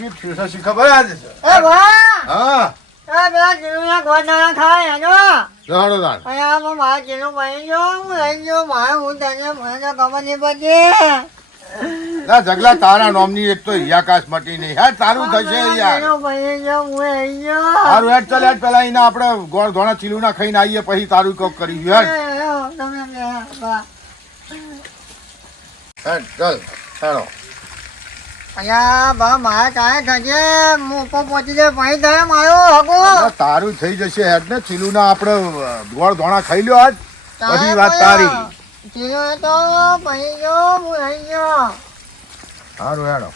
શું થયું છે શી ખબર આજે છે એ બા હા પેલા ચીલુના ગોળના ખાય એનો જાણો જાણ અહીંયા મારા ચીલું બની ગયો હું લઈ ગયો મારે હું તને મને ખબર નહીં પડતી ના જગલા તારા નોમની એક તો હિયાકાશ મટી નહીં હે તારું થશે યાર બની ગયો હું લઈ ગયો તારું હેડ ચાલ હેડ પેલા એને આપણે ગોળ ધોણા ચીલુના ખાઈને આવીએ પછી તારું કોક કરી હેડ તમે બા હેડ ચાલ હેડો અહીંયા બા મારે કાંઈ થશે હું ઉપર પહોંચી જાય પછી થાય મારો હગો ના, તારું થઈ જશે હેડ ને ચીલુના આપણે ગોળ ધોણા ખાઈ લ્યો આજ પછી વાત તારી ચીલો તો પછી ગયો હું લઈ ગયો સારું હેડો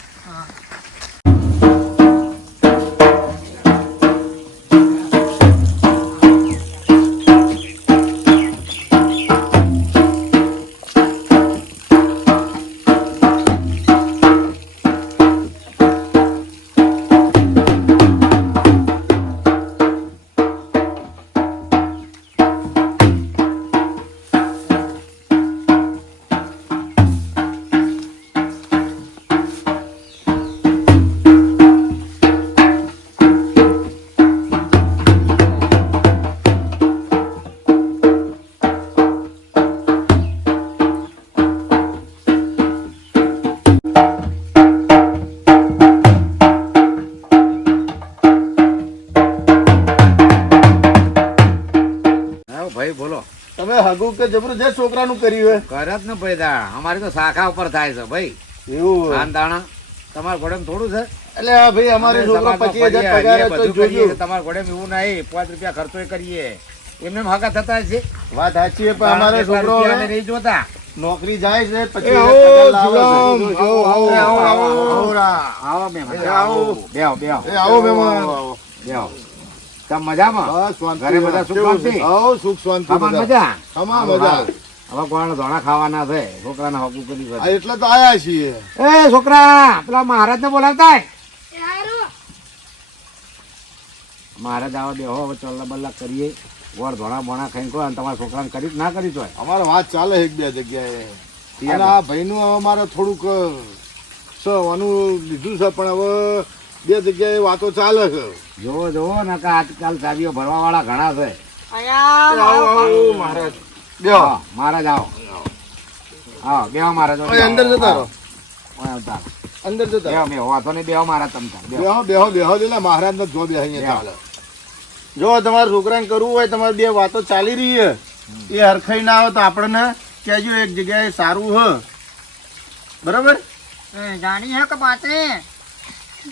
ભાઈ બોલો તમે હગુ કે જબરજસ્ત છોકરાનું કર્યું કરત ને ભાઈ દા અમારી તો શાખા ઉપર થાય છે ભાઈ હે એવું ખાન દાણા તમારા ઘોડે થોડું છે એટલે આ ભાઈ અમારે છોકરો 25,000 પગાર હતો જોજો તમારા ઘોડે એવું નહીં 5 રૂપિયા ખર્ચો કરીએ એમને હગા થતા છે વાત સાચી છે પણ અમારે છોકરો નહીં જોતા નોકરી જાય છે એ આવો, આવો મહેમાન આવો. બેહો બેહો આવો મહેમાન બેહો તમે મજામાં બસ શાંતિ. ઘરે બધા સુખ શાંતિ? આવો સુખ શાંતિ તમાર બધા. મજા અમાર મજા. હવે કોણ ધોણા ખાવાના છે છોકરાને હગું કરી આ એટલે તો આયા છીએ એ છોકરા પેલા મહારાજ ને બોલાવતા મહારાજ આવા બેહો હવે ચલ્લા બલ્લા કરીએ ગોળ ધોણા બોણા ખાઈને કહો અને તમારા છોકરાને કરી જ ના કરી તો અમારે વાત ચાલે એક બે જગ્યાએ અને આ ભાઈનું હવે અમારે થોડુંક આનું લીધું છે પણ હવે બે જગ્યાએ વાતો ચાલે છે જોવો જોવો ને કે આજકાલ ચાવીઓ ભરવા વાળા ઘણા છે અહીંયા મહારાજ હા, મહારાજ આવો હા બેહો મહારાજ અંદર જતા રહો ઓય આવતા. અંદર જતા બેહો બેહો વાંધો નહીં બેહો મહારાજ તમ તાર બેહો. બેહો બેહો બેહો લેલા મહારાજ ને જો બે અહીંયા ચાલે જો તમારે છોકરાને કરવું હોય તમારે બે વાતો ચાલી રહી છે એ હરખાઈ ના આવે તો આપણને કહેજો એક જગ્યાએ સારું હ બરાબર જાણી હે કે પાત્રી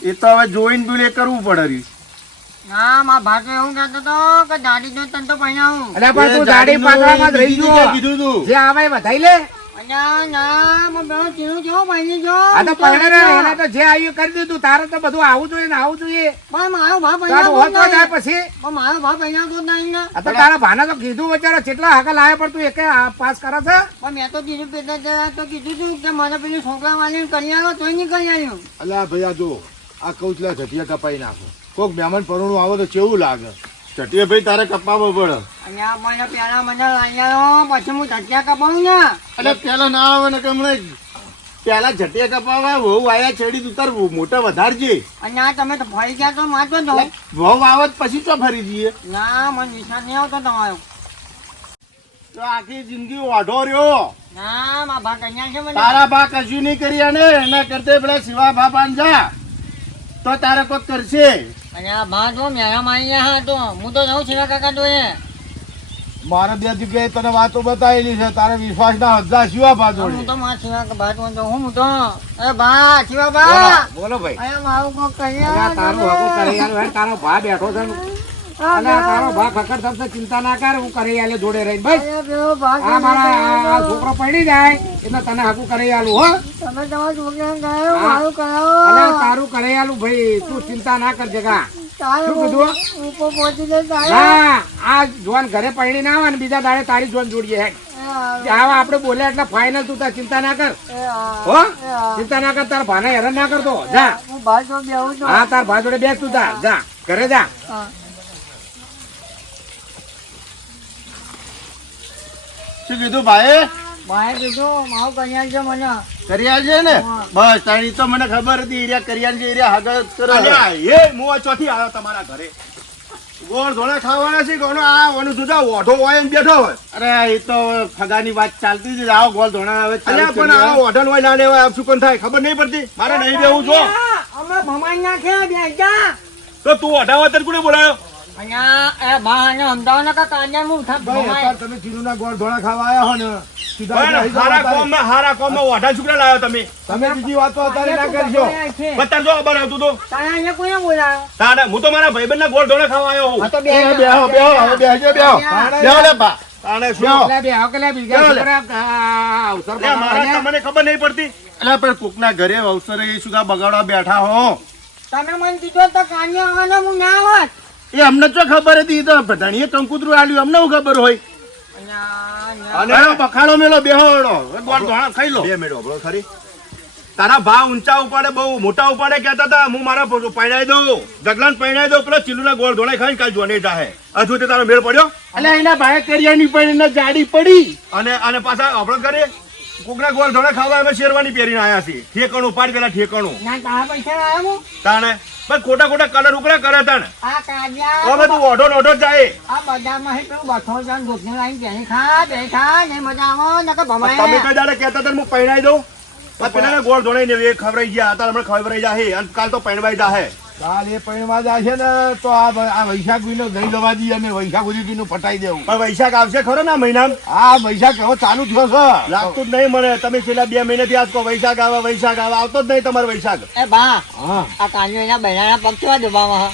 એ તો હવે જોઈને બી એ કરવું પડે રહ્યું ના મારા ભાગે એવું કહેતો હતો કે દાડી જો તને તો પહેણાવું અલ્યા પણ તું દાઢી પાકવામાં જ રહી ગયો. કીધું તું જે આવે એ વધાઈ લે ના ના હું પેલો ચીલું જો પહેરી જો આ તો પહેરે ને એને તો જે આવ્યું કરી દીધું તારે તો બધું આવું જોઈએ ને આવું જોઈએ પણ મારો ભાવ તારું હોતો પહેણાવતો જાય નહીં પછી પણ મારો ભાવ પહેણાવતો જ નહીં ને આ તો તારા ભાને તો કીધું બચારો કેટલા હાકલ લાવે પણ તું એકે પાસ કરે છે પણ મેં તો કીધું પેલા જરા તો કીધું હતું કે મને પેલી છોકરા વાળી કરી આવ્યો તોય નહીં કરી આવ્યું અલ્યા ભાઈ આ જો આ કૌચલા જટિયા કપાઈ નાખો કોક મહેમાન પરણું આવે તો કેવું લાગે ચટીએ ભાઈ તારે કપાવવો પડે અહીંયા મને પેલા મને લઈ આવ્યો પછી હું ધટિયા કપાવું ને એટલે પેલા ના આવે ને કે હમણાં પેલા જટિયા કપાવા વહુ આયા છેડી ઉતાર મોટા વધારજે અને આ તમે તો ફરી ગયા તો મારતો જ વહુ આવત પછી તો ફરી જઈએ ના મને વિશ્વાસ નહીં આવતો તમારો તો આખી જિંદગી ઓઢો રહ્યો ના મારા ભાગ અહીંયા છે મને તારા બા કશું નહીં કરી અને એના કરતે પેલા શિવા બાપા જા તો તારે કોઈ કરશે અને આ ભા જો મેરા મારી ગયા હતો હું તો જાઉં શિવા કાકા તો એ મારે બે જગ્યાએ તને વાતો બતાવેલી છે તારે વિશ્વાસ ના હજાર શિવા હું જોડે તો મારા શિવા ભાત હું તો એ ભા શિવા ભા બોલો ભાઈ અહીંયા મારું કોક કરી અલ્યા તારું હગું કરી આલું હે, તારો ભા બેઠો છે ને. અલ્યા તારો ભા ખખર થશે ચિંતા ના કર હું કરી આલે જોડે રહીને બસ આ મારા આ છોકરો પડી જાય એટલે તને હગું કરી આલું હો તમે તમારા છોકરાને ગયો મારું કરાવો અલ્યા તારું કરી આલું ભાઈ તું ચિંતા ના કરજે કા તારે શું કીધું? ઉપર પહોંચી જાય તારે ના આ જોન ઘરે પડી ના આવે ને બીજા દાડે તારી જોન જોડીએ હેડ આવા આપણે બોલ્યા એટલે ફાઇનલ તું તાર ચિંતા ના કર હો ચિંતા ના કર તાર ભાને હેરાન ના કરતો જા હું ભાત જો બેહું છું હા તાર ભા જોડે બેસ તું તાર જા ઘરે જા હા. શું કીધું ભાઈ ભાઈ કીધું મારું કન્યા છે મને કર્યા છે ને હા. બસ તારી તો મને ખબર હતી એરિયા કર્યા છે એરિયા આગળ કરો અલ્યા, એ મું ચોથી આવ્યો તમારા ઘરે ગોળ ધોળા ખાવાના છે કોનો આ વાનું જુદા ઓઢો હોય ને બેઠો હોય અરે એ તો ફગાની વાત ચાલતી હતી આવો ગોળ ધોણા હવે ચાલુ અલ્યા પણ કરીએ. આ ઓઢણ હોય ના લેવાય શું પણ થાય ખબર નહીં પડતી મારે નહીં બેવું છો અમે ભમાઈ નાખ્યા બેસા તો તું ઓઢાવા તને કોને બોલાયો અહીંયા એ બા અને અમદાવાદ કે કાંજા હું ભાઈ ભમાય અત્યારે તમે ચીનુના ગોળ ધોળા ખાવા આવ્યા હો ને સીધા પણ અહીં જાઓ હારા કોમમાં ઓઢા છોકરા લાવ્યો તમે તમે બીજી વાતો અત્યારે ના કરજો બતાર જો ખબર આવતું તો તારા અહીંયા કોને બોલાયો તારે હું તો મારા ભાઈબંધના ગોળ ધોળા ખાવા આવ્યો હું આ તો એ બેહો બેહો હવે બેહજો બેહો બેહો લે બા તાણે શું બેહો. એટલે બે આવો કે લે બીજા ચાલો લે. છોકરા, આ અવસર અલ્યા, મારા બગાડવા તમને ખબર નહીં પડતી એટલે પણ કોકના ઘરે અવસરે એ શું કામ બગાડવા બેઠા હો તમે મને કીધું તો કાંજા આવવાનો હું ના આવત એ અમને તો ખબર હતી ઈ તો ધણીએ કંકુતરું આલ્યું અમને શું ખબર હોય અને અને બખાડો મેલો બેહો એડો. ગોળ ધોણા ખાઈ લો 2 મિનિટ ઉભરો ખરી તારા ભાવ ઊંચા ઉપાડે બહુ મોટા ઉપાડે કહેતા હતા હું મારા પૈણાઈ દઉં જગલાન પૈણાઈ દઉં પેલો ચીલુના ગોળ ધોળાઈ ખાઈને કાલ જોને જાહે હજુ તે તારો મેળ પડ્યો એટલે એના ભાઈ કરિયાની પડીને જાડી પડી અને પાછા આપણે કરે કોકના ગોળ ધોળા ખાવા અમે શેરવાની પહેરીને આયા છીએ ઠેકાણું પાડ પેલા ઠેકાણું ના તારા પૈસા આવ્યો તાણે પણ ખોટા ખોટા કલર ઉકળા કરે તાણે આ કાંજા હવે બધું ઓઢો ને ઓઢો જ જાય આ બજારમાં હે પેલું બસો જણ ગોઠવી લાઈન બેસી ખા બે ખા ને મજા આવો ને કે તમે ભમાય કઈ દાડે કહેતા હતા ને હું પૈણાઈ દઉં પણ પેલા ગોળ ધોળાઈ ને એ ખવડાઈ ગયા અત્યારે હમણાં ખવડાઈ જાહે અને કાલ તો પૈણવાઈ જાહે કાલ એ પૈણવા જાય છે ને તો આ વૈશાખ મહિનો દહીં દવા દી અને વૈશાખ સુધીનું પટાઈ દેવું પણ વૈશાખ આવશે ખરો ને આ મહિનામાં આ વૈશાખ હવે ચાલુ થયો છે લાગતું જ નહીં મને તમે છેલ્લા 2 મહિનાથી આજ કહો વૈશાખ આવે આવતો જ નહીં તમારો વૈશાખ એ બા હા આ કાંજો એના બહેરાના પગ કેવા દબાવવા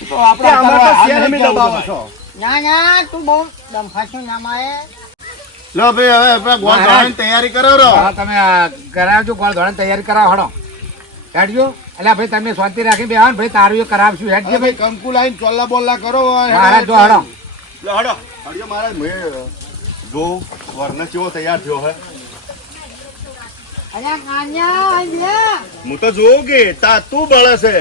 તો તે આપણે અમારે તો અત્યારે શેર અમે હાલ દબાવો જવું છો ના ના તું બહુ દમખાશું ના મારે લો ભાઈ હવે આપણે ગોળ ધોણાની તૈયારી કરો રો હા, તમે આ કરાવજો ગોળ ધોળાની તૈયારી કરાવો હડો હેડજો એટલે ભાઈ તમે શાંતિ રાખી બે આવો ને ભાઈ તારું એ કરાવશું હેડજે ભાઈ કંકુ લાઈન ચોલ્લા બોલ્લા કરો મારા જો હડો લો હડો હડ્યો મહારાજ મેં જો વર્ણ કેવો તૈયાર થયો હે અલ્યા કાંજા આ બે હું તો જોઉં કે તું બળે છે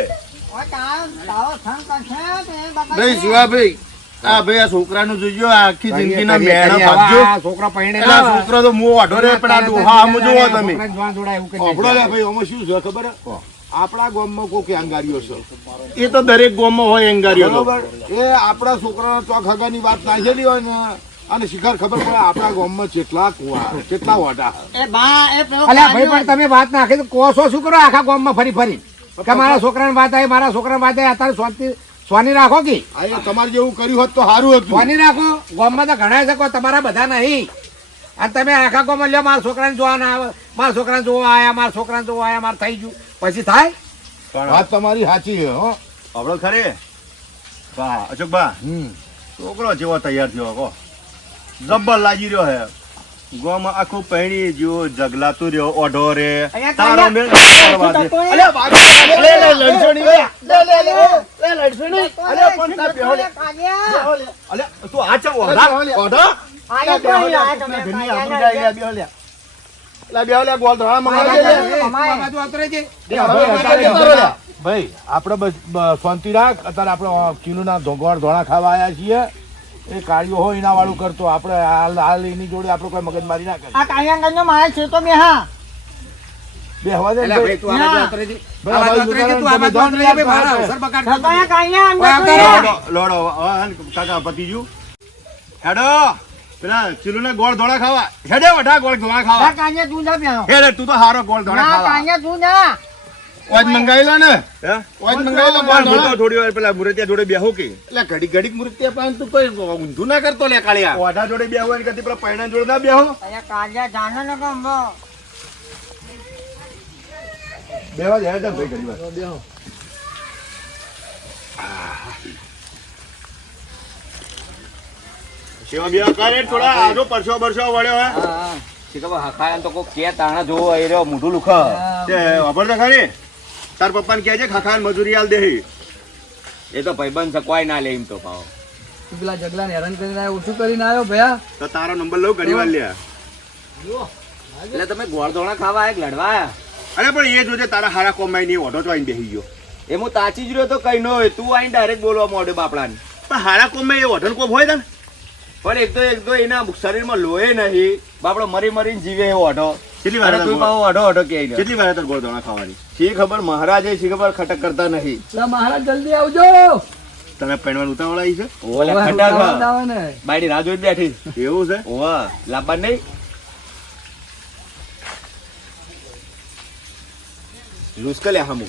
ઓ તારો સંગ કરશે તે બકા ભાઈ શિવાભાઈ આ ભાઈ આ છોકરાનું જોજો આ આખી જિંદગીના કરીએ, મેણા કરીએ. ભાગજો આ છોકરો પરણે એટલે આ છોકરો તો મોં વાઢો રે પણ આ ડોહા આમ જોવો તમે છોકરાને જોવા જોડાય એવું કંઈ આપણો લે નહીં. ભાઈ આમાં શું છે ખબર હે? આપણા ગામમાં કોઈ અંગારીઓ છે એ તો દરેક ગામમાં હોય અંગારીઓ તો બરોબર એ આપણા છોકરાના ચોક હગાની વાત નાખેલી હોય ને અને શિખર ખબર પડે આપણા ગામમાં કેટલા કુવા કેટલા વાટા એ બા એ પેલો અલ્યા ભાઈ કાંજો પણ તમે વાત નાખી તો કોસો શું કરો આખા ગામમાં ફરી ફરી કે મારા છોકરાને વાત આવી મારા છોકરાને વાત આવી અત્યારે શાંતિ સોની રાખો કે આ એ તમારે જેવું કર્યું હોત તો સારું હતું સોની રાખો ગામમાં તો ઘણા શકો તમારા બધા નહીં અને તમે આખા ગામમાં લ્યો મારા છોકરાને જોવા ના આવે મારા છોકરાને જોવા આયા મારા છોકરાને જોવા આયા મારે થઈ ગયું પછી થાય વાત તમારી સાચી છે હો આપણો ખરે બા અશોક બા છોકરો જેવો તૈયાર થયો કહો જબ્બર લાગી રહ્યો હે ગોમાં આખું પહેણી જેવો જગલાતું રહ્યો ઓઢો રે અહીંયા તારો કાંજા. મેળ કરવા દે. તું અલ્યા બાબા, લે લે લડશો નહીં લે લડશો નહીં અલ્યા પણ તાર બેહો લે. કાંજા અલ્યા તું આ ચા ઓઢા ઓઢા આયા તો અહીં આયા તમે ઘરની કાંજાને આબરૂ જાય લે બેહો લે લે બેહો લે ગોળ ધોણા મંગાવી દે લે. ભમાય. આ બાજુ ઉતરે છે ભાઈ આપણે બસ શાંતિ રાખ અત્યારે આપણે કિલોના ગોળ ધોળા ખાવા આવ્યા છીએ એ કાળિયો હોય એના વાળું કરતો આપણે હાલ એની જોડે આપણે કોઈ મગજમારી ના કરી આ કાંજા કાંજો મારે છે તો બે હા બે હવા દે ને અલ્યા ભાઈ. ભાઈ તું આ બાજુ ઉતરે છે. આ બાજુ ઉતરે છે, તું આ બાજુ ઉતરે છે, ભાઈ મારા અવસર બગાડતો નથી. છતાં કાંજા અંદર ઓય, તો આવતા યાર. રહો. લોડો કાકા પતિજુ હેડો પેલા ચીલુના ગોળ ધોળા ખાવા હેડે વઢા ગોળ ધોળા ના ખાવા કાંજા તું ના પ્યાનો હેડે તું તો હારો ગોળ ધોળા ના ખાવા કાંજા તું ના ઓજ મંગાવી લો ને હે ઓજ મંગાવી લો ગોળ હું તો ધોણા થોડી વાર પેલા મુરતિયા જોડે બેહું કે એટલે ઘડી ઘડીક મૃત્યુ પણ તું કોઈ ઊંધું ના કરતો લે કાળિયા ઓઢા જોડે બેહું અને કદી પેલા પૈણા જોડે ના બેહો અહીંયા કાંજા જાનો ને કંબો બેહવા જાય તો ભાઈ ઘડી વાર સેવા બેહવા કરે થોડા આજો પરસો બરસો વળ્યો હે તે વાપરતા ખરી તાર પપ્પાને કહે છે ખાખાને મજૂરી આલ દેહી એ તો ભાઈબંધ સકવાય ના લે એમ તો પાવ પેલા જગલાને હેરાન કરીને આવ્યો ઓછું કરીને આવ્યો ભયા તો તારો નંબર લઉં ઘણી વાર લ્યા એટલે તમે ગોળ ધોણા ખાવા એક લડવા આયા. અરે પણ એ જોજે તારા હારા કોમાઈ ની ઓઢો તો આઈને બેહી ગયો એ હું તાચી જ રહ્યો તો કઈ ન હોય તું આઈને ડાયરેક્ટ બોલવા માંડ્યો બાપડાને પણ હારા કોમાઈ એ ઓઢણ કોમ હોય તને પણ એક તો એના શરીરમાં લોહી નહીં બાપડો મરી મરીને જીવે એવો ઓઢો કેટલી વાર અને તું પાછો ઓઢો ઓઢો કે કેટલી વાર તાર ગોળ દોણા ખાવાની શી ખબર મહારાજે શી ખબર ખટક કરતા નહીં લા મહારાજ જલ્દી આવજો તમે પહેણવાનું ઉતાવળ આવી છે ઓલે હવે ખટક ઉતાવળ આવે ને. બાયડી રાહ જોઈ જ બેઠી એવું છે ઓવા લાંબા નહીં લુસ્કલે હમુ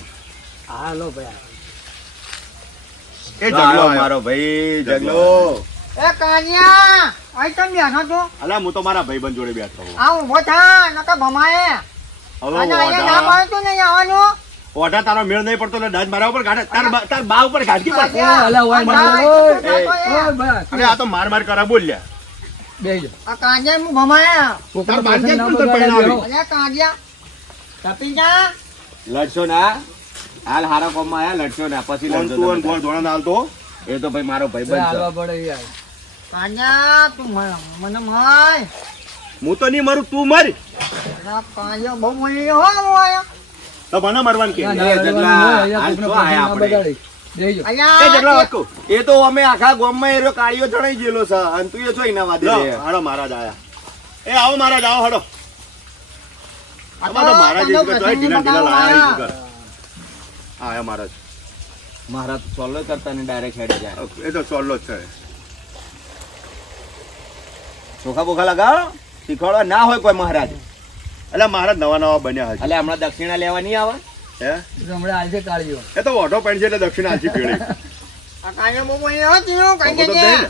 હા લો ભાઈ એ જગલો આવો આવ્યો. મારો ભાઈ જગલો એ કાનિયા અહીં તમે બેઠો છો અલા હું તો મારા ભાઈબંધ જોડે બેઠો છું આ ઊભો થા નકર ભમાય હવે અને અહીંયા ના પાડતું નહીં આવવાનું ઓઢા તારો મેળ નહીં પડતો એટલે ડાજ મારા ઉપર ગાડે તાર બા ઉપર ગાડકી પડે એ અલા ઓય ના આ ઓય. તો ઓય બસ અરે આ તો માર માર કરા બોલ્યા બેહજો આ કાનિયા હું ભમાય તાર બાર પ્રસંગ ક્યાં ના પણ તાર બગાડ્યા પહેણાવી? બેહો. અલ્યા કાનિયા તપી જા લડશો ના હાલ હારા કોમમાં આયા લડશો ના પછી કોણ લડશો તું અને તમે. ગોળ દોણા ના હાલતો એ તો ભાઈ મારો ભાઈ હાલવા બંધ પડે યાર કાનિયા તું મને માય હું તો નહીં મરું તું મર અલ્યા કાનિયા બહુ બોલી હો હું આયા તો મને મરવાનું કે ના, એ ના, જગલા, અહીંયા હાલ કોકનો શું પ્રસંગ આયા ના આપણે? બગાડી. બેહજો. એ અલ્યા જગલો વાત કહું. એ તો અમે આખા ગામમાં એરો કાળીઓ જણાઈ ગયેલો છે અને તું એ છો એના વાદે લો, રે. હાડો મહારાજ આયા એ આવો મહારાજ આવો હાડો આમાં તો મહારાજ આ એક તો તો ઢીલા ઢીલા પ્રસંગ લાયા બતાવો. એક આયા મહારાજ મારા તો સોલો કરતા ને ડાયરેક્ટ હેડ જાય એ તો ચોલ્લો જ છે ચોખા બોખા લગાવો શીખવાડવા ના હોય કોઈ મહારાજ એટલે મહારાજ નવા નવા બન્યા હશે એટલે હમણાં દક્ષિણા લેવા નહીં આવે હે હમણાં આજે કાઢજો એ તો ઓઢો પેન્ટ છે એટલે દક્ષિણ આજી પીળી આ કાનિયા બહુ બોલી હો તીનો તો તો દઈ કાનિયા ને.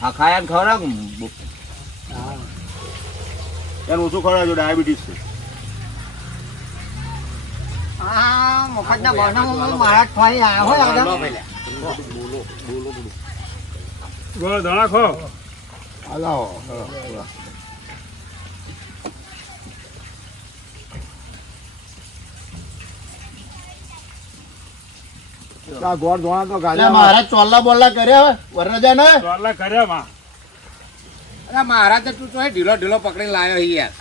હા ખાયા ને ખવડાવ એને ઓછું ખવડાવજો ડાયાબિટીસ છે આ મફતના ભાવનામાં મારા ખોઈ આવ્યા હોય એકદમ આ ગોળ ધોણા તો એટલે ગાલ્યા મહારાજ ચોલ્લા બોલ્લા કર્યા વરરાજા ને અરે મહારાજ તું તો ઢીલો ઢીલો પકડીને લાવ્યો છે યાર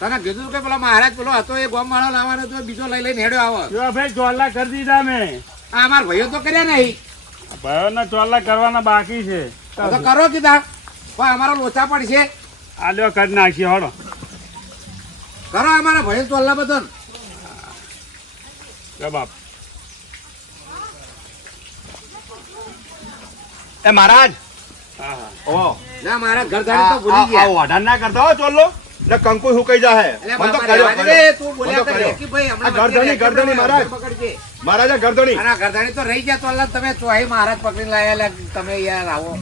તને કીધું કે પેલો મહારાજ પેલો હતો એ ગોમ વાળો લાવવાનો તો બીજો લઈ લઈને હેડ્યો આવો ભાઈ ચોલ્લા કરી દીધા મેં આ અમારા ભાઈઓ તો કર્યા નહીં ભાઈઓના ચોલ્લા કરવાના બાકી છે તો કરો કીધા પણ અમારો લોચા પડશે આલ્યો કરી નાખી હળો કરો અમારા ભાઈઓ ચોલ્લા બધો બાપ એ મહારાજ હા હા ઓ ના મારા ઘરધારી તો ભૂલી ગયા ઓઢા ના કરતા હો ચોલ્લો ને કંકુ હુકાઈ જાહે એટલે મને તો બાપા કર્યો, રહેવા દે, કર્યો. તું મને બોલ્યા તો કરે કર્યો. કે ભાઈ હમણાં આ ગરદણી, વચ્ચે ગરદણી મહારાજ. પકડજે. મહારાજા ગરદણી અને આ ઘરધારી તો રહી ગયા ચોલ્લા તમે ચોહી મહારાજ પકડીને લાયેલા તમે યાર આવો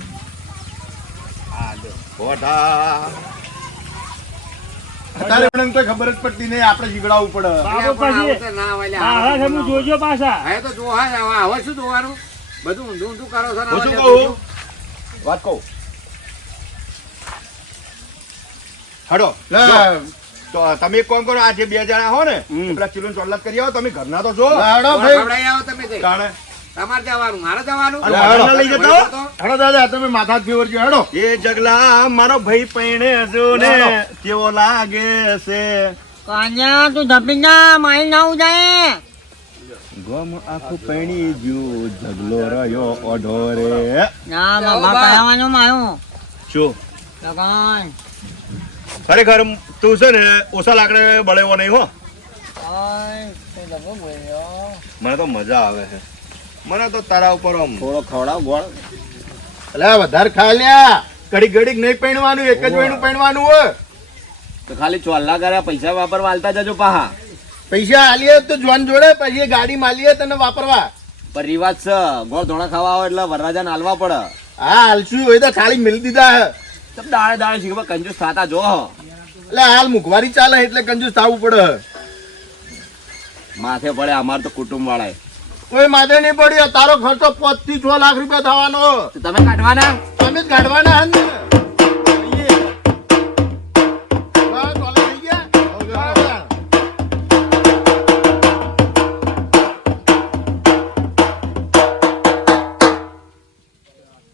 ઓઢા અત્યારે પણ કોઈ ખબર જ પડતી નહીં આપણે જીગડાવવું પડે બાબુ પણ આવું પછી તો ના હોય લે, હા આવું હા તો તમે ના જોજો પાછા હોય. હવે તો જોવા જ આવા. હવે શું જોવાનું બધું ઊંધું ઊંધું કરો છો ને હું હવે શું બધું. કહું વાત કહું હડો લે, તો તમે એક કામ કરો આ જે બે જણા હો ને એ પેલા ચીલુન ચોલ્લા કરી આવો તમે ઘરના તો જો લાડો ગોળ ભાઈ ખવડાવી આવો તમે તે. તાણે તમારે જવાનું મારે જવાનું અને હેડો. ઘરના લઈ જતા હો. હેડો દાદા તમે માથા જ ફેવરજો હેડો એ જગલા મારો ભાઈ પૈણે જો ને કેવો લાગે છે કાનિયા તું ધપી જા મારી ના ઉજાય ગમ આખું પૈણી ગયું જગલો રહ્યો ઓઢો રે ના બાબા કરાવવાનું મારું શું લગન ખરેખર તું છે ને ઓછા લાકડે બળેવો નહીં હો ઓય તે ડબો બોલ્યો મને તો મજા આવે છે મને તો તારા ઉપર આમ થોડો ખવડાવ ગોળ એટલે વધારે ખા લ્યા ઘડીક ઘડીક નહીં પહેણવાનું એક જ વહીનું પહેણવાનું હોય તો ખાલી ચોલ્લા કર્યા પૈસા વાપરવા આલતા જજો પાહા પૈસા આલીએ તો જોન જોડે પછી ગાડી માલીએ તને વાપરવા પણ રિવાજ છે ગોળ ધોણા ખાવા આવે એટલે વરરાજાને હાલવા પડે હા હાલશું હોય તો ખાલી મિલ દીધા હે તમ દાડે દાડે શીખવા કંજૂસ થાતા જો એટલે હાલ મુખવારી ચાલે એટલે કંજૂસ થવું પડે માથે પડે અમાર તો કુટુંબ વાળા કોઈ માથે નહીં પડ્યો તારો ખર્ચો 5 થી 6 લાખ રૂપિયા થવાનો તમે કાઢવાના તમે જ કાઢવાના હે ને બસ, ઓલા થઈ ગયા?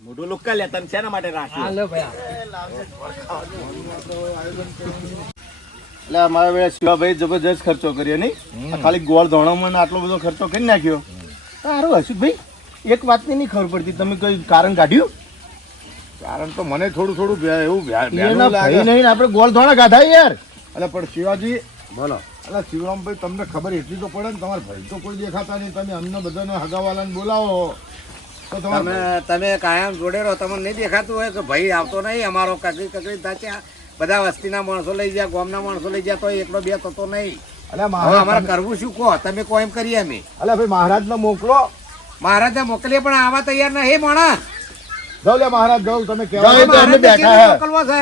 મોઢું લુક્કા લે તમે શેના માટે રાખ્યું હાલો ભાઈ એટલે અમારા વેળા શિવાભાઈ જબરજસ્ત ખર્ચો કર્યો નહીં આ ખાલી ગોળ ધોણામાં ને આટલો બધો ખર્ચો કરી નાખ્યો સારું હર્ષિતભાઈ, એક વાતની નહીં ખબર પડતી, તમે કઈ કારણ કાઢ્યું? કારણ તો મને થોડું એવું એના ભ્યાનું ભાઈ લાગે. નહીં ને આપણે ગોળ ધોણા ગાધા યાર. અલા પણ શિવાજી, બોલો. અલા શિવરામભાઈ, તમને ખબર એટલી તો પડે ને, તમારા ભાઈ તો કોઈ દેખાતા નહીં. તમે અમને બધાને હગાવાલાને બોલાવો તો તમારે તમે કાયમ જોડે રહો, તમને નહીં દેખાતું હોય કે ભાઈ આવતો નહીં, અમારો કકડી કકડી થાચ્યા, બધા વસ્તીના માણસો લઈ ગયા, ગામના માણસો લઈ ગયા, તો એકલો બે થતો નહીં. અલા હવે અમારે મહારાજ, કરવું શું કહો, તમે કહો એમ કરીએ અમે. અલા ભાઈ મહારાજને મોકલો. મહારાજને મોકલીએ પણ આવા તૈયાર નહીં માણસ. જાઓ લે મહારાજ, જાઓ. તમે જાઓ, કહેવા એ તો અમે મહારાજને બેઠા કેવી હે. મોકલવો છે?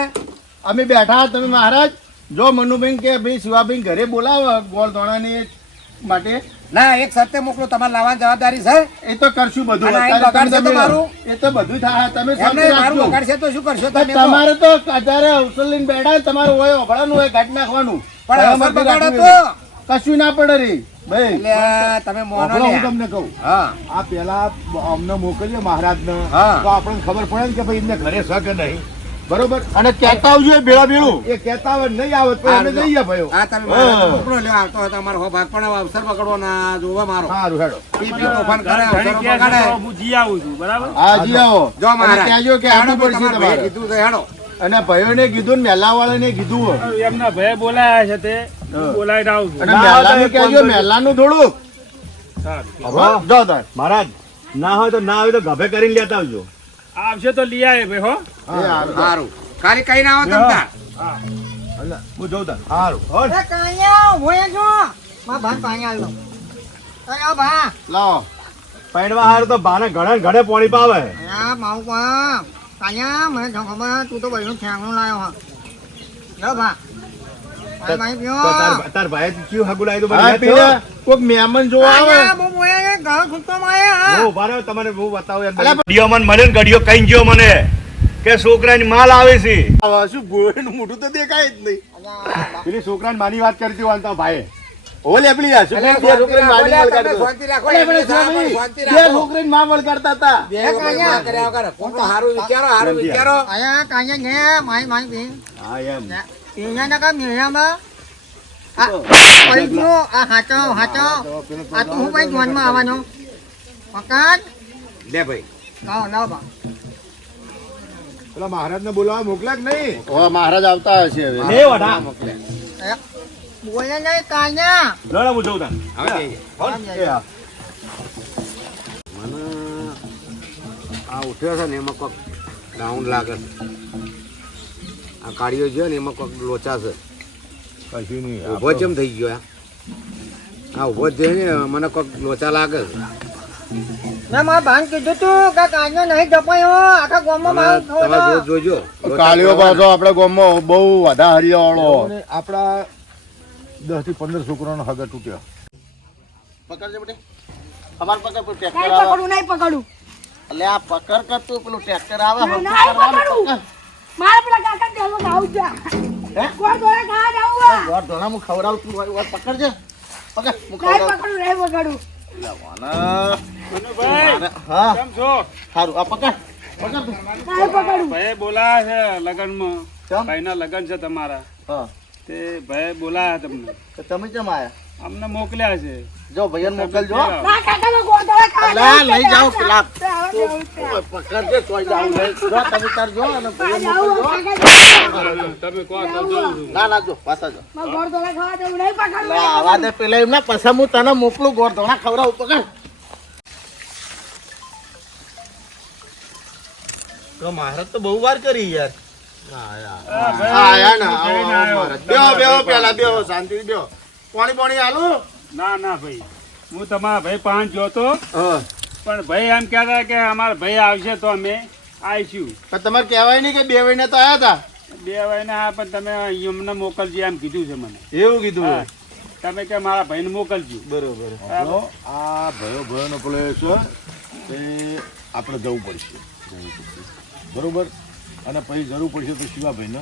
અમે બેઠા, તમે મહારાજ જો મનુભાઈ કે ભાઈ શિવાભાઈ ઘરે બોલાવો ગોળ ધોણાની માટે, ના, એક સત્ય મોકલો, તમારે લાવવાની જવાબદારી છે. એ તો કરશું બધું. અને આ અત્યારે બગાડશે તો તમે- મારું? એ તો બધું થાય, તમે એમને શાંતિ મારું રાખજો. બગાડશે તો શું કરશો પણ તમે કહો? તમારે તો અત્યારે અવસર લઈને બેઠા, તમારું હોય ઓગળાનું હોય કાઢી નાખવાનું. પણ અવસર સલામતી બગાડો રાખવી. તો કશું ના પડે રે ભાઈ. એટલે તમે મોનો મોકલો, હું લ્યા. તમને કહું. હા આ પેલા અમને મોકલીએ મહારાજને, હા. તો આપણને ખબર પડે ને કે ભાઈ એમને ઘરે છે કે નહીં. બરોબર. અને કહેતા આવજો ભેળા ભેળું. એ કહેતા હોય નહીં આવે તો અમે જઈએ ભાઈઓ. હા, તમે મારા મોકલો લ્યો, આવતો હોય તો અમારો હો ભાગ, પણ હવે અવસર બગાડવો ના જોવે મારો. સારું હેડો. પી પી તોફાન કરે, ઘણી અવસરો ક્યાં છે બગાડે. તો હું જી આવું છું, બરાબર? હા જી આવો. જો અને મહારાજ કહેજો કે હેડો, આપવું પડશે તમારા ભાઈએ તમારે. કીધું છે, હેડો. અને ભાઈઓને કીધું ને મહેલાવાળાને કીધું હોય. એમના ભાઈ બોલાયા છે તે બોલાવીને આવું છું. અને મહેલાનું કહેજો, મહેલાનું થોડું. સારું. હવે જાઓ તાર. મહારાજ ના હોય તો ના હોય તો ગભે કરીને લેતા આવજો. આવશે તો લઈ આવે ભાઈ, હો. એ હારું. સારું, ખાલી કઈ ના આવો તમતાર. અલા, હું જોઉં તાર. સારું. હો. એ કાંયા હોય જો માં ભાન પાણી આલો અરે ભા લાવો. પૈણવા હાર તો બાને ઘણે ઘણે પોણી પાવે. અરે માઉ પા કાંયા મને તો ખબર તું તો બહેનું ઠેંગણું લાયો હા લો ભા ભાઈ ભાઈ તો પીઓ તાર ભાઈ ક્યું હગું લાવી તો હા, મને પેલા કોક મહેમાન જોવા આવે. કાંયા બહુ બોયા ઘર ખૂટતો મારે હા હું ઉભા રહ્યો, તમને હું બતાવું એમ. ગડિયો મને મળ્યો ને ગડિયો કઈ ગયો મને કે છોકરાની માલ આવે છે. હવે શું ગોળનું મોઢું તો દેખાય જ નહીં. પેલી છોકરાની માની વાત કરતી હોય તો ભાઈ. ઓલે પેલી હશે એટલે બે છોકરીને મારી બોલ્યા, તમે વળગાડતો. શાંતિ રાખો, ઓલે એમની પેલી સામે છોકરી, શાંતિ બે રાખો. છોકરીને માં વળગાડતા હતા. બે વખત વાત કર્યા વગર. કોણ તો હારું વિચારો, હારું વિચારો. આયા કાંયા ને મારી મારી પી હા એમ. પીયા ના કા મેળામાં આ પડી ગયો આ હાચો હાચો આ તું હું ભાઈ જોનમાં આવવાનો પકડ લે ભાઈ, લાવ લાવ બા પેલા મહારાજને બોલાવવા મોકલ્યા કે નહીં? હવે મહારાજ આવતા હશે હવે. લે વઢા. બોલે નહીં કાંયા લો લો, હું જોઉં તાર. હવે જઈએ. એ હા. મને આ ઉઠ્યો છે ને એમાં કોઈક ડાઉન લાગે છે. આ કાળીઓ ગયો ને એમાં કોઈક લોચા છે. કશું નહીં. ઉભો જ કેમ થઈ ગયો આ? આ ઉભો જ છે ને મને કોઈક લોચા લાગે છે. મેં મારા ભાન કીધું તું કે કાંયો નહીં જપાયો આખા ગામમાં મારું તમે જોજો. કાળીઓ પાછો આપણે ગામમાં બહુ વધારે હરિયાવાળો. અને આપણા 10 થી 15 છોકરાનો હગા તૂટ્યો. પકડજે બેટી. અમાર પકડ પેલું ટ્રેક્ટર નહીં આવે. પકડું નહીં પકડું એટલે આ પકડ કરતું પેલું ટ્રેક્ટર આવે. નહીં હરખું કરવાનું. પકડું મારે પેલા કાકા ચાલો ખાવું છે હે? કોણ દોડા ખાવા જાવું ગોળ ધોળા હું ખવડાવતું હોય હોય પકડજે. પકડ હું નહીં ખવડાવું. પકડું નહીં પકડું લાવવાના. મનુભાઈ, હા કેમ છો? સારું આ પકડ. પકડ તું. નહીં પકડું ભાઈ બોલાયા છે લગનમાં. કેમ? ભાઈના લગન છે તમારા. હા તે ભાઈ બોલાયા તમને. તો તમે કેમ આયા? અમને મોકલ્યા છે. જો ભૈયાને મોકલજો. ના કાકા નો ગોળ દોડા ખાવા અલા, લઈ જાઓ પેલા. જાવું છે. પકડજે તોય જાવ લઈ. જો તમે તાર જો અને ભૈયાને જાવું મોકલજો. કાકા તમે કહો તો જોઉં છું. ના ના જો પાછા જો. માં ગોળ દોડા ખાવા જાવું નહીં પકડું લે, આવા દે પેલા એમના પછી હું તને મોકલું ગોળ ધોળા ખવડાવું. પકડ. તો મહારાજ તો બહુ વાર કરી યાર. હા, ભાઈ, આયા ને, હું કરીને આવો, આવ્યો. મહારાજ. બેહો, બેહો, પેલા બેહો, શાંતિથી બેહો. પાણી આલું? ના ના ભાઈ, હું તમારા ભાઈ પાંચ જોતો હા. પણ ભાઈ એમ કહેતા કે અમારા ભાઈ આવશે તો અમે આવીશું. પણ તમારે કહેવાય નહીં કે બે મહિને તો આયા હતા. બે વાયને હા, પણ તમે અમને મોકલજો એમ કીધું છે મને. એવું કીધું. હા. તમે કે મારા ભાઈને મોકલજો. બરોબર. આપણો આ ભયોનો પેલો એ છે તે આપણે જવું પડશે. બરોબર. અને પછી જરૂર પડશે તો શિવાભાઈને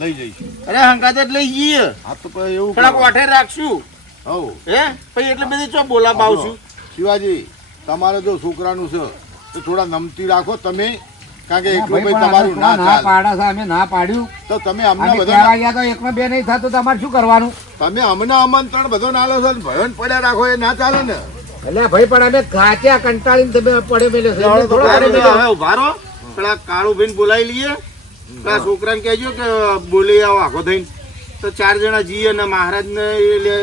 લઈ જઈશું. અરે હંગાત જ લઈ જઈએ. આ તો પછી એવું થોડાક કરવાનું. વાઠે રાખશું. હઉ. હે પછી એટલે બધી ચો બોલાવા આવશું. શિવાજી, તમારે જો છોકરાનું છે તો થોડા નમતી રાખો તમે, કારણ કે એકલું ભાઈ ભાઈ પણ તમારું અમે ના ના ચાલે. પાડે છે, અમે ના પાડ્યું. તો તમે અમને અમે બધા કહેવા ગયા તો એકમાં બે નહીં થતું, તમારે શું કરવાનું? તમે અમને આમંત્રણ બધો ના લો છો ને ભયોને પડ્યા રાખો એ ના ચાલે ને. એટલે ભાઈ પણ અમે ગાચ્યા કંટાળીને તમે પડે મેલ્યો છે. એમને થોડો પડે મેલ્યો. હવે ઉભા રહો. પેલા કાળુભાઈને બોલાવી લઈએ. પેલા છોકરાને કહેજો કે બોલી આવો આખો થઈને. તો 4 જણા જઈએ ને મહારાજને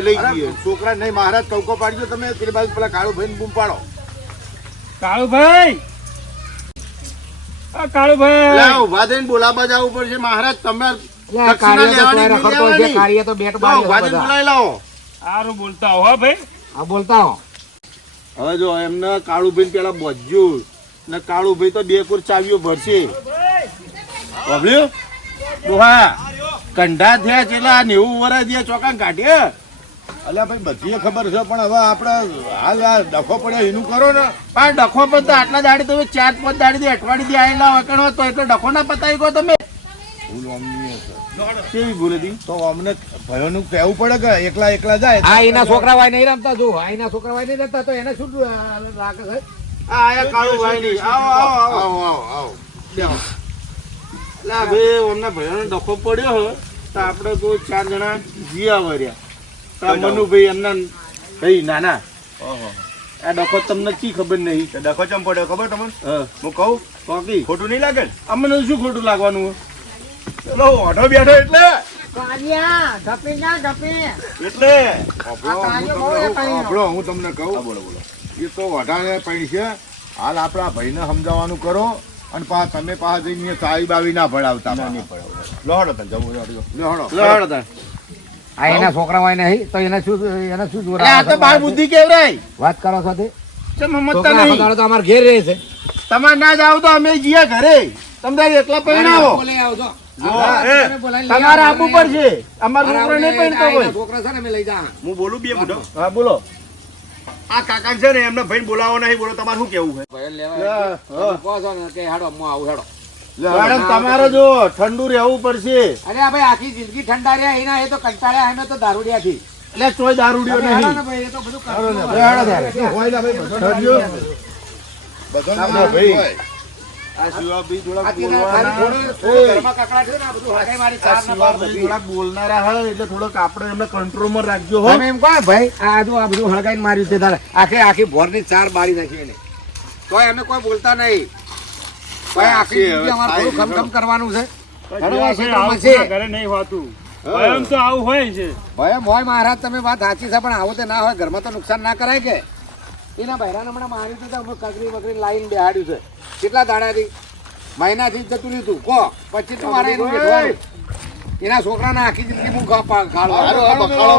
લઈ જઈએ. છોકરા નહીં મહારાજ કવકો પાડજો તમે પેલી બાજુ પેલા કાળુ ભાઈ બૂમ પાડો. કાળુભાઈ એટલે કાળુભાઈ ઉભા થઈને બોલાવા જવું પડશે. મહારાજ તમે એટલે આ કાળિયા તો તોય રખડતો છે. કાળિયા તો બેટ બાળી ઉભા છે થઈને બધા. બોલાવી લાવો. સારું બોલતા હો ભાઈ. હા બોલતા હો. હવે જો એમને કાળુભાઈ પેલા બોજ્યું ને કાળુભાઈ તો 2 કોર ચાવીઓ ભરશે. સાંભળ્યું? ડોહા કંઢા થયા છેલ્લા 90 વર્ષ થયા ચોકા કાઢ્યા. અલ્યા ભાઈ બધી ખબર છે પણ હવે આપણે હાલ આ ડખો પડ્યો એનું કરો ને. પણ ડખો પર તો આટલા દાડી તમે 4-5 દાડી અઠવાડિયે આવેલા વગર હોય તો એટલો ડખો ના પતાવી ગયો તમે. ભૂલ અમની છે. કેવી ભૂલ હતી? તો અમને ભાઈઓનું કહેવું પડે કે એકલા એકલા જાય. આ એના છોકરા વાય નહીં રમતા જો. આ એના છોકરા વાય નહીં રમતા તો એને શું લાગે છે? આ આયા કાળુભાઈ ની. આવો આવો આવો આવો આવો બેહો. લા ભાઈ અમને ભાઈઓનો ડખો પડ્યો હે તો આપણે તો 4 જણા જીયા વર્યા. તો મનુભાઈ એમના ભાઈ નાના આ ડખો તમને ચી ખબર નહીં. તો ડખો ચમ પડ્યો ખબર તમને? હા હું કહું કોકી ખોટું નહીં લાગે ને? અમને શું ખોટું લાગવાનું હે? ચલો ઓઢો બેઠો એટલે કાળિયા ઢપી ના ઢપી એટલે આપણો હું તમને કહું એ તો વધારે પડી છે. હાલ આપણા ભાઈને સમજાવવાનું કરો અને તમે પાછા જઈને ચાવી બાવી ના ભણાવતા. લોહડો તને જવું લેહડો. લડ તા. આ એના છોકરા વાય નહીં તો એને શું જોર અરે આ તો બાળ બુદ્ધિ કેવરાય. વાત કરો છો તે ચમ સમજતા છોકરા નહીં. આખો દાડો તો અમારે ઘેર રહે છે. તમારે ના જાવ તો અમે જીયા ઘરે. તમે તારે એકલા પહેણાવો. બોલે આવજો. એ, તમારે આપવું પડશે. અમારા છોકરા નહીં પહેણતો હોય. છોકરા છે ને અમે લઈ જા. હું બોલું બે બુઢો. હા બોલો. આ કાકા છે ને એમને ભાઈ બોલાવો નહીં બોલો તમારે શું કેવું છે? કહો છો ને કે હેડો હું આવું હેડો. મેડમ તમારે જો ઠંડુ રહેવું પડશે. અરે આ ભાઈ આખી જિંદગી ઠંડા રહ્યા એના એ તો કંટાળ્યા અમે તો દારૂડિયાથી. એટલે ચોય દારૂડિયો તમે હેડો નહીં. ને ભાઈ એ તો બધું હેડો ને કરવું ભાઈ. પડે. હોય ને ભાઈ બધાને ભાઈ. આ શિવાભાઈ થોડાક આ કેના ખાલી બોલવાના. થોડું ઘરમાં કકડાટ છે ને આ બધું હગાઈ મારી આ ચાર ના પાર શિવાભાઈ બધી. થોડાક બોલનારા હોય એટલે થોડોક આપણે એમને કંટ્રોલમાં રાખજો હો. તમે એમ કહો ભાઈ આ જો આ બધું હળગાઈને માર્યું છે તારે આખી ભોરની ચાર બાળી નાખી એને તોય અમે કોઈ બોલતા નહીં. ભાઈ આખી જિંદગી અમારે થોડું ખમખમ કરવાનું છે. હેડો આ ભાઈ ક્ષેત્રમાં આવું છે. કોના ઘરે નહીં હોતું. એમ તો આવું હોય છે. ભાઈ મોય મહારાજ તમે વાત સાચી છે પણ આવું તે ના હોય ઘરમાં તો નુકસાન ના કરાય કે એના બહેરાને હમણાં માર્યું હતું તો અમે કકરી બકરી લાઈન બેહાડ્યું છે. કેટલા દાડાથી મહિનાથી જતું રહ્યું તું કહો પછી તો મારે એનું બેઠવાનું. એના છોકરાને આખી જિંદગી હું ખાડો બખાડો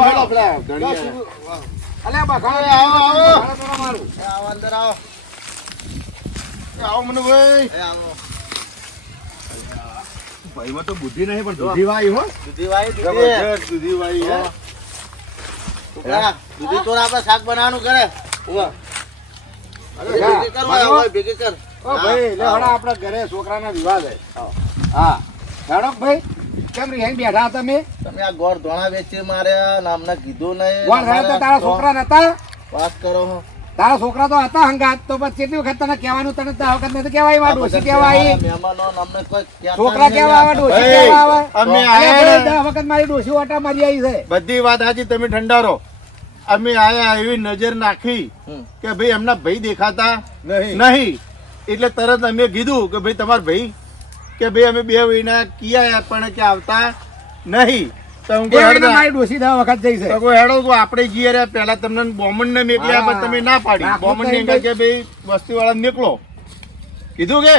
મેળો પેલા ધણીયા. અલ્યા બખાડો આવો, આવો. બખાડો તો ના મારું. આવો અંદર આવો. આવો મનુભાઈ. ભાઈમાં તો બુદ્ધિ નહીં પણ દૂધી વાય હો. જબરજસ્ત દૂધીવાળી હે. છોકરા, દૂધી તોર આપણે શાક બનાવવાનું કરે. ઉવા. ભેગી કર ભાઈ, હવે ભેગી કર. ઓ ભાઈ લે હળા આપણા ઘરે છોકરાના વિવાહ છે. હા હેડો ભાઈ કેમ રિહાઈ બેઠા તમે? તમે આ ગોળ ધોણા વેચી માર્યા ને અમને કીધું નહીં. કોણ રહ્યા તો તારા છોકરા નતા? વાત કરો હો. તારા છોકરા તો હતા હંગાત તો પછી કેટલી વખત તને કહેવાનું તને તો આ વખત નથી કહેવાય એવા ડોશી કહેવાય મહેમાનો ને અમને કોઈ કહેતા છોકરા નહીં. કેવા આવે ડોશી ભાઈ, કેવા આવે અમે અરે આયા. ભાઈ, 10 વખત મારી ડોશી ઓટા મારી આવી છે. બધી વાત સાચી, તમે ઠંડારો. અમે આયા એવી નજર નાખી કે ભાઈ એમના ભાઈ દેખાતા નહીં એટલે તરત અમે કીધું કે ભાઈ તમારા ભાઈ કે ભાઈ અમે 2 મહિના કિયા પણ કે આવતા નહીં. તો હું બે કહું, મહિને હેડો. મારી ડોશી 10 વખત જઈ છે. તો કહું, હેડો તો આપણે જઈએ રહ્યા. પહેલા તમને બોમન ને મેકલ્યા હા. પણ તમે ના પાડી. રાખો બોમન તો ને એમ કે ભાઈ વસ્તી વાળા નીકળો કીધું કે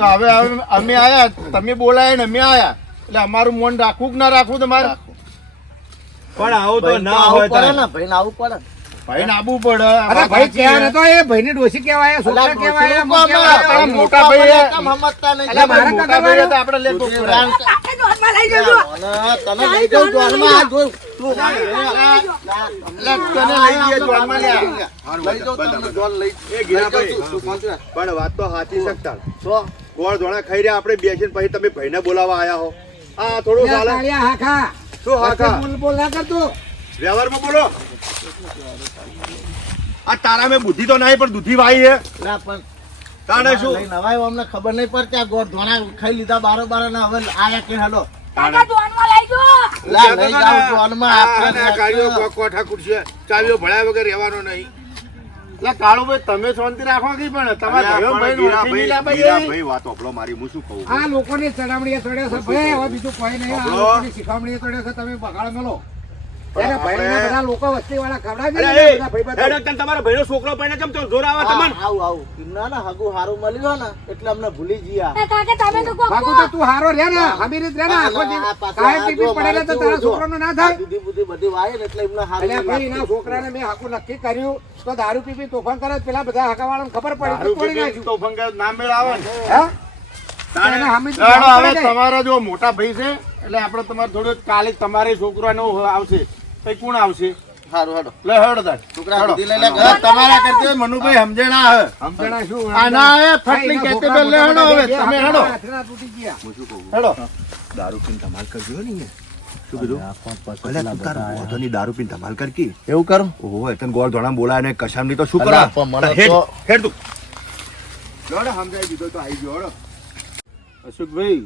તો હવે અમે આયા, તમે બોલાય ને અમે આયા એટલે અમારું મન રાખવું કે ના રાખવું તમારે? પણ આવું તો ના હોય તારે. ભાઈ ને આવવું પડે. અરે ભાઈ ક્યાં નતો એ ભાઈની ડોશી કહેવાય છોકરા કહેવાય આ કહેવાય. મોટા ભાઈ અલા, મારે કાકા મોટા ભાઈ હતા આપણે લે કાકા જોનમાં લઈ જજો. તને લઈ જાઉં જોનમાં. આ જોઈ. લે, તને લઈ જઈએ જોનમાં લે. લઈ જાઉં તમને જોન લઈ. એ ગીરાભાઈ, પણ વાત તો સાચી શકતા ગોળ ધોણા ખાઈ રહ્યા આપણે બેસીને પછી તમે ભાઈને બોલાવવા આયા હો. આ થોડું યા ચાલે. કાળિયા હાખા. શું હાખા? બોલ બોલ ના કરતો. વ્યવહારમાં બોલો. આ તારા મેં બુદ્ધિ તો નહીં પણ દૂધી વાય છે. ના, પણ તાને શું? નવાય અમને ખબર નહીં પડતી. આ ગોળ ધોણા ખાઈ લીધા બારો ને હવે આયા કે હેલો કાકા જોનમાં લઈ જો. લા લઈ જાઉં જોનમાં. આ કાળીઓ કોઠા કુડશે ચાવીઓ ભળ્યા વગર રહેવાનો નહીં. એટલે કાળુભાઈ તમે શાંતિ રાખો કે પણ તમારા ભાઈઓ ભાઈ ઓળખી નહીં લાવે છે. ભાઈ વાત ઓપલો મારી હું શું કહું આ લોકોની ચડામણીએ ચડ્યો છે ભાઈ, હવે બીજું કોઈ નહીં. આ લોકોની શીખવણીએ ચડ્યો છે, તમે બગાડ મેલો. એને ભાઈને બધા લોકો વસ્તીવાળા ખવડાવી દે ને, બધા ભાઈબંધો. તમારા ભાઈનો છોકરો પહેણે કેમ તો જોર આવે તમને? આવું ના ના હગું હારું મળ્યું ને એટલે અમને ભૂલી ગયા. એ કાકા તમે તો કોક બાપુ તો તું હારો રે ને, હમીરીત રે ને, આખો દી કાંઈ ટીપી પડે ને તો તારા છોકરાનો ના થાય. બુદ્ધિ બુદ્ધિ બધી વાય ને એટલે એમને હારું એટલે ભાઈ એના છોકરાને મેં હાકું નક્કી કર્યું તો દારૂ પીપી તોફાન કરે તો પેલા બધા હકાવાળાને ખબર પડી તો તોડી નાખ્યું. તો ફંગા ના મેળ આવે ને. હે? એને હમીરીત ચાલો જાણ હવે કરી દે. તમારા જો મોટા ભાઈ છે એટલે આપણે તમારે થોડું કાલે તમારે છોકરાનો આવશે કઈ કોણ આવશે? હારું હારું લે હેડો તાર છોકરા હેડો. બુદ્ધિ લઈ લે હવે તમારા કરતે મનુભાઈ સમજણા હે. સમજણા શું? આના એ ફટલી એના કહેતે છોકરા બે લે હેડો હવે મોટા તમે બે હેડો હાથના તૂટી ગયા. હું શું કહું હેડો. દારૂ પીને ધમાલ કરજો ને અહીંયા. શું કીધું અલ્યા તું તાર મોઢાની દારૂ પીને ધમાલ કરકી એવું કરું ઓહો તને ગોળ ધોણા બોલાય ને કશામની તો શું અલા, કરા પણ મને હેડ તો- હેડ તું જોડે સમજાઈ દીધો તો આવી ગયો હેડો. અશોકભાઈ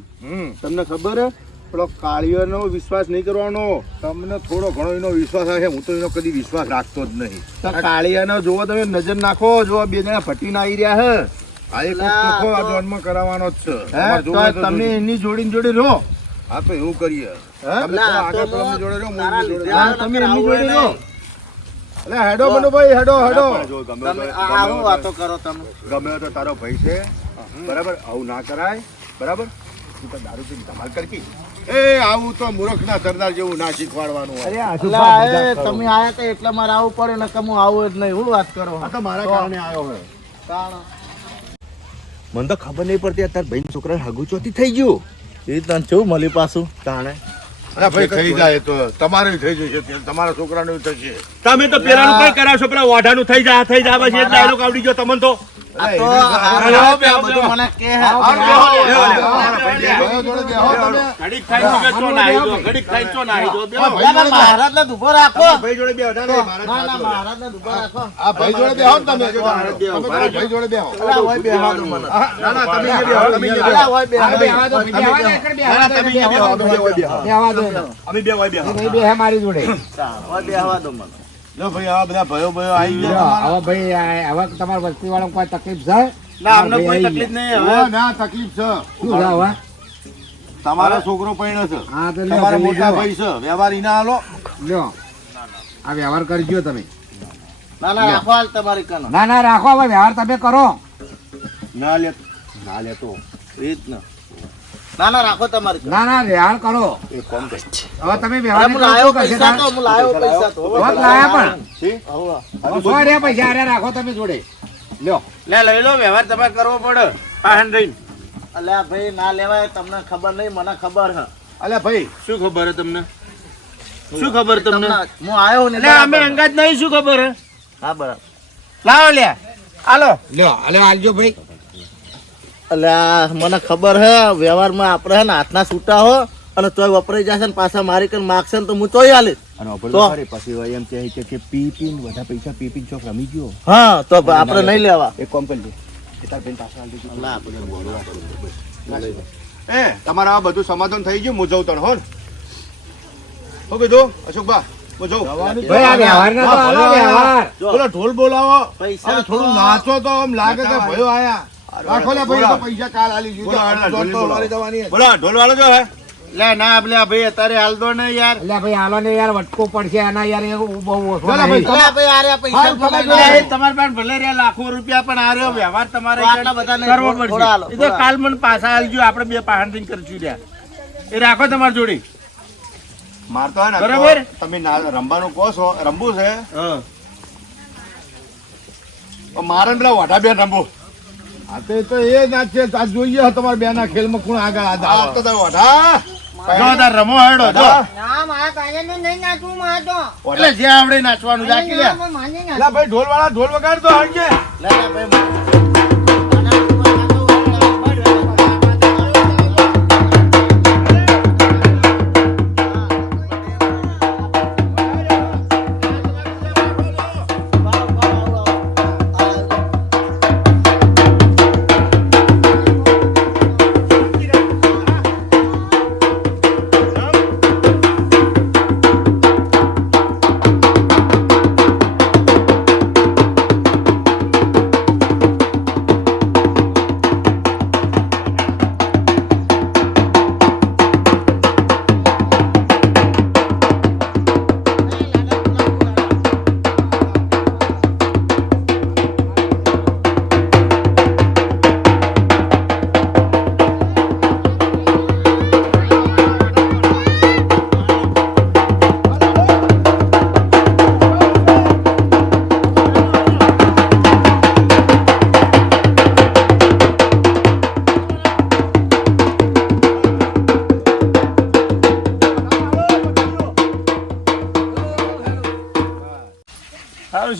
તમને ખબર હે પેલો કાળિયાનો વિશ્વાસ નહીં કરવાનો. તમને થોડો ઘણો એનો વિશ્વાસ આવે છે, હું તો એનો કદી વિશ્વાસ રાખતો જ નહીં. તો કાળિયાનો જોવો તમે નજર નાખો જો બે જણા ભટીને આવી રહ્યા હે. આ એક ચોખ્ખો આ જોનમાં કરાવવાનો જ છે. હે તમારે જોવે તો તો તમે જોજો. એની જોડીને જોડે રહો. હા તો એવું કરીએ. હે? તમે ના, થોડા આગળ તો પેલાની જોડે રહો, હું તારા એની જોડે લીધે રહું. આ તમે નકર એમની આવું જોડે હોય રહો. નહીં. એટલે હેડો મનુભાઈ હેડો હેડો. પણ જો ગમે તમે તો- આવું વાતો કરો તમે ગમે તો તારો ભાઈ છે બરાબર આવું ના કરાય બરાબર તું તો દારૂ પીને ધમાલ કરકી એ આવું તો મૂર્ખના સરદાર જેવું ના શીખવાડવાનું હોય. અલા, એ તમે આયા તા એટલે મારે આવું પડે ને કે હું આવું જ નહીં. હું વાત કરો આ તો મારા કારણે આવ્યો હોય તાણ. મને તો ખબર નહીં પડતી તાર ભાઈ છોકરા હગું ચોથી થઈ ગયું એ તને કેવું મળી પાછું તાણે અરે ભાઈ થઈ જાય તો તમારે થઈ જશે, તમારા છોકરાનું થશે. તમે તો પેલાનું કઈ કરાવશો પેલા ઓઢાનું થઈ જાય પછી એટલે ડાયલોગ આવડી ગયો તમને તો આ તો આ બધું મને કે હે. ભાઈઓ જોડે બેહો તમે. ઘડીક ખાઈ ચૂકે ચો નાહી જો. ઘડીક ખાઈ ચો નાહી જો. બેહો. મહારાજને ઉભો રાખો. ભાઈ જોડે બે ના ના મહારાજને ઉભો રાખો. આ ભાઈ જોડે બેહો ને તમે. તમે તારા ભાઈ જોડે બેહો. અલા, હોય બેહવા દો મને. ના ના તમે જે બેહો તમે જે અલા, હોય બેહવા દો. બેહવા દો, બેહવા દો, એકડ બેહવા દો, તમે જે બેહો અમે બે હોય બેહો બેહવા દો એને. અમે બે હોય બેહો એ નહીં બેહે મારી જોડે. હોય બેહવા દો મને. લો ભાઈ આ બધા ભાઈઓ આવી લ્યો, ગયા. હવે ભાઈ હવે તમારા વસ્તીવાળાને કોઈ તકલીફ છે? ના અમને કોઈ ભાઈ તકલીફ નહીં હવે હવે. ના તકલીફ છે. શું છે હવે? તમારો છોકરો પૈણો છે, હા તો લ્યો, તમારા ભાઈ, મોટા લ્યો. ભાઈ છે, વ્યવહારી ના હાલો. લ્યો આ વ્યવહાર કરજો તમે. ના ના રાખો હાલ તમારી કનો. ના ના રાખો, હવે વ્યવહાર તમે કરો. ના લેતો એ જ ને. ના ના રાખો તમારી કનો. ના ના વ્યવહાર કરો. એક કામ કર હવે તમે અરે, વ્યવહાર હું લાયો પૈસા તો હું લાયો પૈસા તો. વાત લાયા પણ હવે. સો રે પૈસા અરે રાખો તમે જોડે. લ્યો લે લઈ લો વ્યવહાર તમારે કરવો પડે પાહન રહીને. અલ્યા ભાઈ ના લેવાય તમને ખબર નહીં મને ખબર હે. અલ્યા ભાઈ શું ખબર હે તમને? શું ખબર તમને? હું આવ્યો ને એટલે અમે અંગાત નહીં શું ખબર હે? હા બરાબર. લાવો લે હાલો. લ્યો અલે આલજો ભાઈ. અલ્યા મને ખબર હે વ્યવહારમાં આપણે હે ને હાથના છૂટા હો અને તોય વપરાઈ જશે ને પાછા મારી કન માગશે ને તો હું તોય હાલીશ. અને તો? અપડો ખરે પછી એમ કહે કે પી પીને બધા પૈસા પી પીને ચોક રમી ગયો હા તો આપણે નહીં લેવા. એક કામ કરજો એ તાર બેન પાછા આલી દેજો. અલા, આપણે એ તમારા આ બધું સમાધાન થઈ ગયું હું જઉં તણ હો ને. શું કીધું અશોકબા હું જઉં ભાઈ આ વ્યવહાર ના તો આલો વ્યવહાર. બોલો ઢોલ બોલાવો. પૈસા અને થોડું તો- નાચો તો આમ લાગે કે ભાઈઓ આયા. રાખો લે ભાઈ, તો પૈસા કાલ આલી જજો. બોલો, હાલો, જોત તો બોલો. અમારી જવાની છે. બોલા ઢોલ વાળો જો હે લે ના આપલે ભાઈ અત્યારે હાલ દો ને યાર. એટલે ભાઈ આલો ને યાર વટકો પડશે એના યાર એ બહુ ઓછો ચાલો નહીં. ભાઈ, અલ્યા ભાઈ આ રહ્યા પૈસા હાલ, બોલાવી તમે લો. એ તમારા પાસે ભલે રહ્યા લાખો રૂપિયા પણ આ રહ્યો વ્યવહાર તમારે તો આટલા બધા નહીં, કરવો થોડા હાલો, પડશે. એ તો થોડા. કાલ મને પાછા આલજો આપણે બે પાહન રહીને કરશું રહ્યા. એ રાખો તમારી જોડે. મારતો હે ને બરાબર. તો તમે રમવાનું કહો છો રમવું છે હા તો મારે ને પેલા વાઢા બેન રમવું હા તો એ નાચ છે. આજ જોઈએ તમારા બે ના ખેલમાં કોણ આગળ આ આવે. તો તાર વાઢા જો તાર રમો હેડો જો. ના મારા કાયદે નહીં નાચવું મારે તો એટલે જે આવડે નાચવાનું જાકી લે. માને લા ભાઈ ઢોલ વાળા ઢોલ વગાડ તો હાંજે. લે લે ભાઈ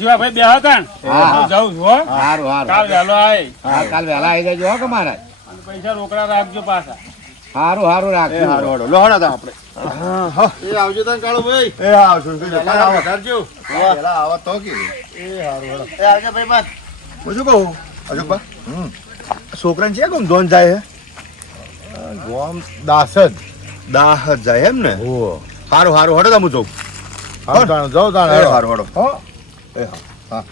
શિવાભાઈ બેહો તાણ હા. હું જાઉં છું હો સારું કાલ સારું વહેલો આય હા કાલ વહેલા આવી જજો હો કે મહારાજ અને પૈસા રોકડા રાખજો પાછા સારું સારું એ રાખજો હારું હારું લો હણા તા આપણે એ આવજો તાન કાળુભાઈ એ હા આવશું પેલા વધારજો પેલા આવા તો કે એ આવજો ભાઈ બાદ હું શું કહું અશોકબા છોકરાને છે કોમ ધોન જાય હે ગોમ દાસન દાહ જ જાય એમ ને ઓ હારું હારું હડો તા હું જોઉં જાઉં તાણ એ હારું હડો હો એ હા હા